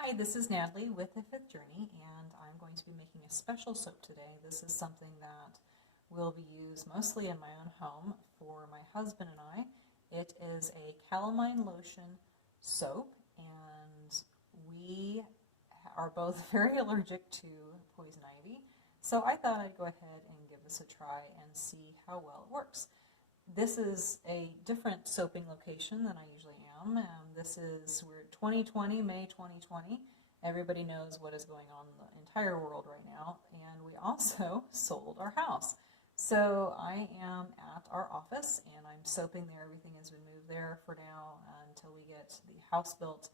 Hi, this is Natalie with The Fifth Journey, and I'm going to be making a special soap today. This is something that will be used mostly in my own home for my husband and I. It is a Calamine Lotion soap, and we are both very allergic to poison ivy, so I thought I'd go ahead and give this a try and see how well it works. This is a different soaping location than I usually am. We're 2020, May 2020. Everybody knows what is going on in the entire world right now. And we also sold our house. So I am at our office and I'm soaping there. Everything has been moved there for now until we get the house built.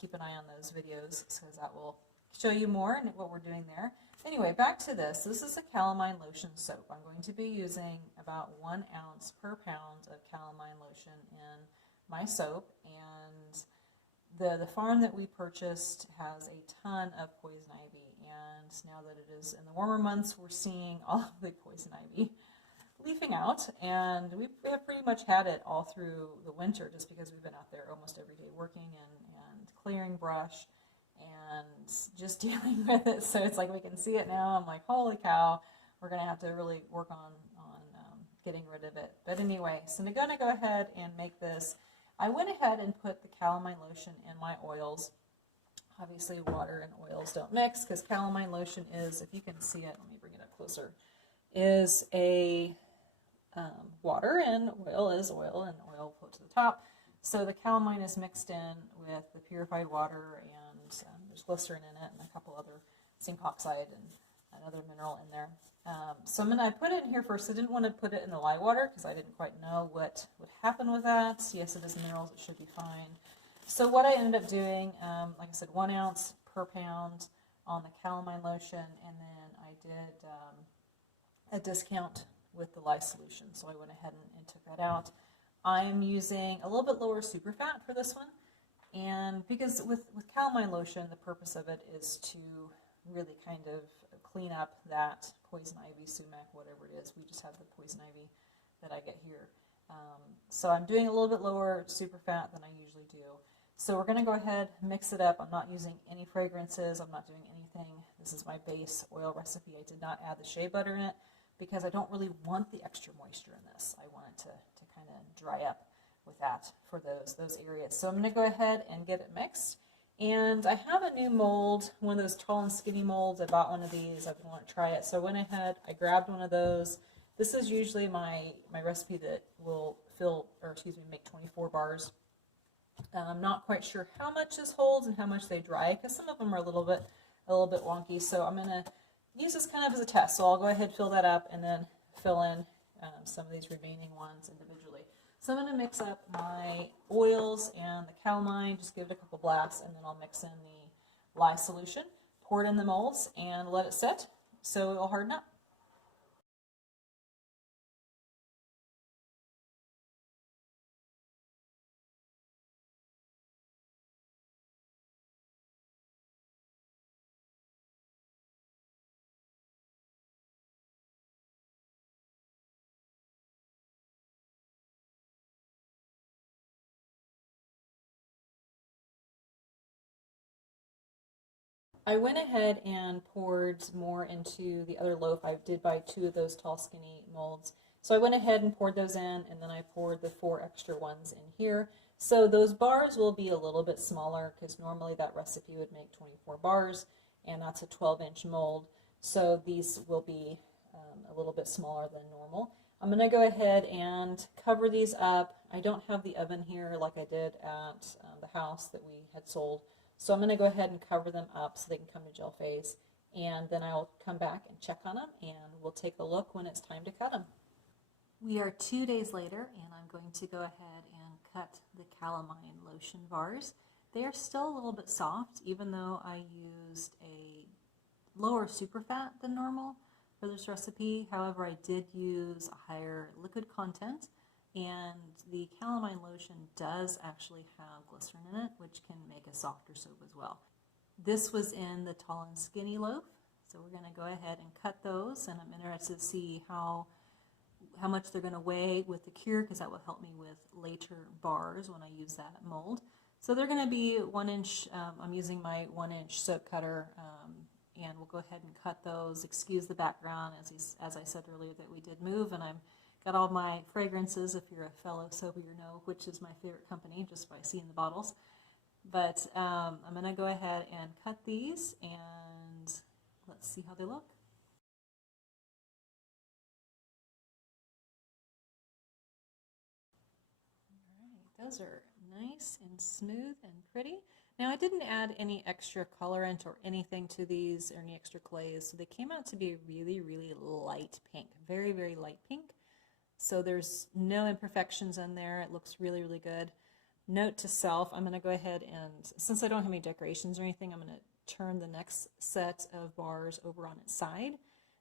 Keep an eye on those videos because that will show you more and what we're doing there. Anyway, back to this. This is a Calamine Lotion soap. I'm going to be using about 1 ounce per pound of Calamine Lotion in my soap, and the farm that we purchased has a ton of poison ivy, and now that it is in the warmer months, we're seeing all of the poison ivy leafing out, and we have pretty much had it all through the winter just because we've been out there almost every day working and clearing brush and just dealing with it. So it's like we can see it now. I'm like, holy cow, we're going to have to really work on getting rid of it. But anyway, so I'm going to go ahead and make this. I went ahead and put the Calamine Lotion in my oils. Obviously water and oils don't mix because Calamine Lotion is, if you can see it, let me bring it up closer, is a water and oil is oil, and oil put to the top. So the calamine is mixed in with the purified water, and there's glycerin in it and a couple other zinc oxide and another mineral in there. So I put it in here first. I didn't want to put it in the lye water because I didn't quite know what would happen with that. Yes, it is minerals. It should be fine. So what I ended up doing, like I said, 1 ounce per pound on the Calamine Lotion, and then I did a discount with the lye solution. So I went ahead and took that out. I'm using a little bit lower superfat for this one, and because with Calamine Lotion, the purpose of it is to really kind of clean up that poison ivy, sumac, whatever it is. We just have the poison ivy that I get here. So I'm doing a little bit lower superfat than I usually do. So we're going to go ahead, mix it up. I'm not using any fragrances. I'm not doing anything. This is my base oil recipe. I did not add the shea butter in it because I don't really want the extra moisture in this. I want it to kind of dry up with that for those areas. So I'm going to go ahead and get it mixed. And I have a new mold, one of those tall and skinny molds. I bought one of these. I've been wanting to try it. So I went ahead, I grabbed one of those. This is usually my recipe that will make 24 bars. I'm not quite sure how much this holds and how much they dry because some of them are a little bit wonky. So I'm going to use this kind of as a test. So I'll go ahead, fill that up, and then fill in some of these remaining ones individually. So I'm going to mix up my oils and the calamine, just give it a couple blasts, and then I'll mix in the lye solution, pour it in the molds, and let it sit so it will harden up. I went ahead and poured more into the other loaf. I did buy 2 of those tall skinny molds. So I went ahead and poured those in, and then I poured the 4 extra ones in here. So those bars will be a little bit smaller because normally that recipe would make 24 bars, and that's a 12-inch mold. So these will be a little bit smaller than normal. I'm going to go ahead and cover these up. I don't have the oven here like I did at the house that we had sold. So I'm going to go ahead and cover them up so they can come to gel phase, and then I'll come back and check on them, and we'll take a look when it's time to cut them. We are 2 days later, and I'm going to go ahead and cut the Calamine Lotion bars. They are still a little bit soft, even though I used a lower superfat than normal for this recipe. However, I did use a higher liquid content, and the Calamine Lotion does actually have glycerin in it, which can make a softer soap as well. This was in the tall and skinny loaf, so we're going to go ahead and cut those, and I'm interested to see how much they're going to weigh with the cure, because that will help me with later bars when I use that mold. So they're going to be 1 inch. I'm using my 1 inch soap cutter, and we'll go ahead and cut those. Excuse the background, as I said earlier that we did move, and I've got all my fragrances. If you're a fellow soaper, you know which is my favorite company just by seeing the bottles. But I'm going to go ahead and cut these, and let's see how they look. Alright, those are nice and smooth and pretty. Now I didn't add any extra colorant or anything to these, or any extra clays, so they came out to be a really, really light pink, very, very light pink. So there's no imperfections in there. It looks really, really good. Note to self, I'm going to go ahead and, since I don't have any decorations or anything, I'm going to turn the next set of bars over on its side,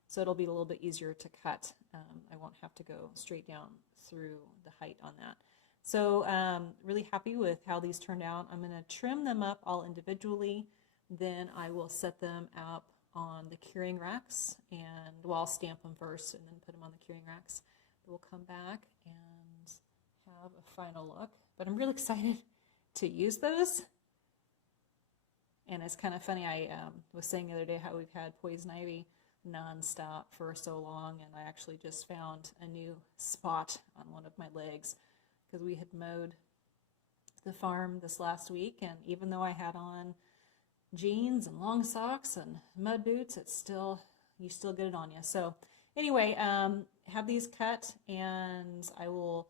so it'll be a little bit easier to cut. I won't have to go straight down through the height on that. So really happy with how these turned out. I'm going to trim them up all individually, then I will set them up on the curing racks, and well, I'll stamp them first and then put them on the curing racks. We'll come back and have a final look, but I'm really excited to use those. And it's kind of funny, I was saying the other day how we've had poison ivy non-stop for so long, and I actually just found a new spot on one of my legs because we had mowed the farm this last week, and even though I had on jeans and long socks and mud boots, you still get it on you. So anyway, have these cut, and I will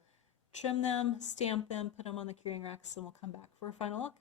trim them, stamp them, put them on the curing racks, and we'll come back for a final look.